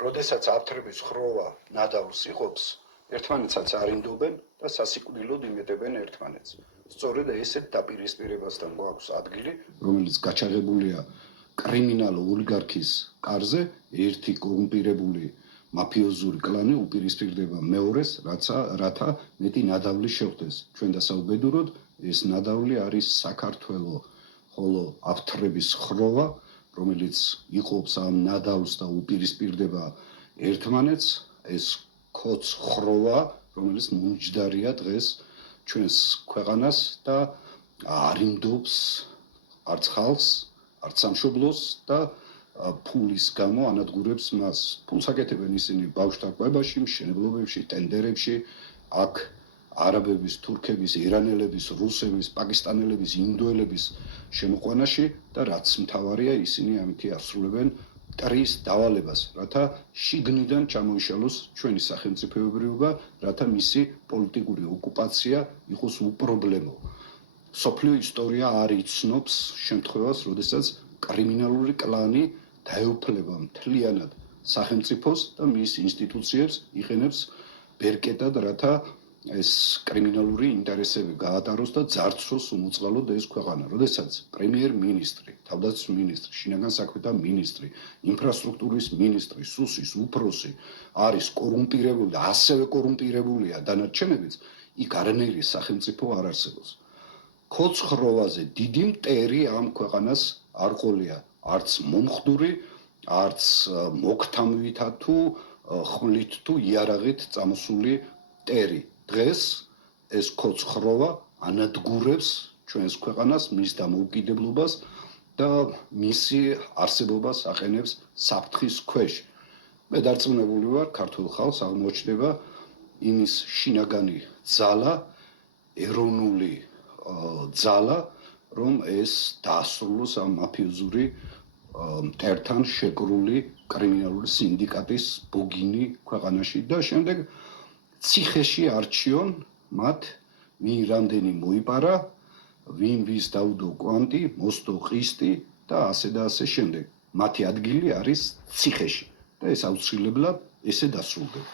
როდესაც ავთრების ხროვა ნადავლს იღობს, ერთმანეთსაც არინდობენ და სასიკვდილოდ იმეტებენ ერთმანეთს. სწორედ ესეთ დაპირისპირებასთან გვაქვს ადგილი, რომელიც გაჩაღებულია კრიმინალ ოლიგარქის კარზე, ერთი კორუმპირებული მაფიოზური კლანი უპირისპირდება მეორეს, რათა მეტი ნადავლი შეხვდეს. ჩვენ დასაუბედუროთ, ეს ნადავლი არის საქართველო, ხოლო ავთრების ხროვა, რომელიც იყოფს ამ ნადავლს და უპირისპირდება ერთმანეთს, ეს ქოც ხროვა, რომელიც მუნჯდარია დღეს ჩვენს ქვეყანას და არინდობს არც ხალხს, არც სამშობლოს და ფულის გამო ანადგურებს მას. ფულს აკეთებენ ისინი ბავშვთაყვებაში, მშენებლობებში, ტენდერებში, აქ არაბების, თურქების, ირანელების, რუსების, პაკისტანელების, ინდოელების შემოყვანაში და რაც მთავარია, ისინი ამითი ასრულებენ მტრის დავალებას, რათა შიგნიდან ჩამოიშალოს ჩვენი სახელმწიფოებრიობა, რათა მისი პოლიტიკური ოკუპაცია იყოს უპრობლემო. სოფლიო ისტორია არ იცნობს შემთხვევას, როდესაც კრიმინალური კლანი დაეუფლება მთლიანად სახელმწიფოს და მის ინსტიტუციებს იყენებს ბერკეტად, რათა ეს კრიმინალური ინტერესები გაატაროს და ძარცვოს უმოწყალოდ ეს ქვეყანა. როდესაც პრემიერ-მინისტრი, თავდაცვის მინისტრი, შინაგან საქმეთა მინისტრი, ინფრასტრუქტურის მინისტრი, სუსის უფროსი არის კორუმპირებული და ასევე კორუმპირებულია დანარჩენებიც, იქ არანაირი სახელმწიფო არ არსებობს. ქოც ხროვაზე დიდი მტერი ამ ქვეყანას არ ყოლია, არც მომხდური, არც მოგთამვითა თუ ხვლით თუ იარაღით წამოსული მტერი. დღეს ეს ქოც ხროვა ანადგურებს ჩვენს ქვეყანას, მის დამოუკიდებლობას და მისი არსებობას აყენებს საფრთხის ქვეშ. მე დარწმუნებული ვარ, ქართულ ხალხს აღმოჩნდება იმის შინაგანი ძალა, ეროვნული ძალა, რომ ეს დაასრულოს ამ მაფიოზური მტერთან შეკრული კრიმინალური სინდიკატის ბოგინი ქვეყანაში და შემდეგ ციხეში არჩიონ მათ, ვინ რამდენი მოიპარა, ვინ ვის დაუდო კვანტი, მოსდო ყისტი და ასე და ასე შემდეგ. მათი ადგილი არის ციხეში და ეს აუცილებლად ესე დასრულდება.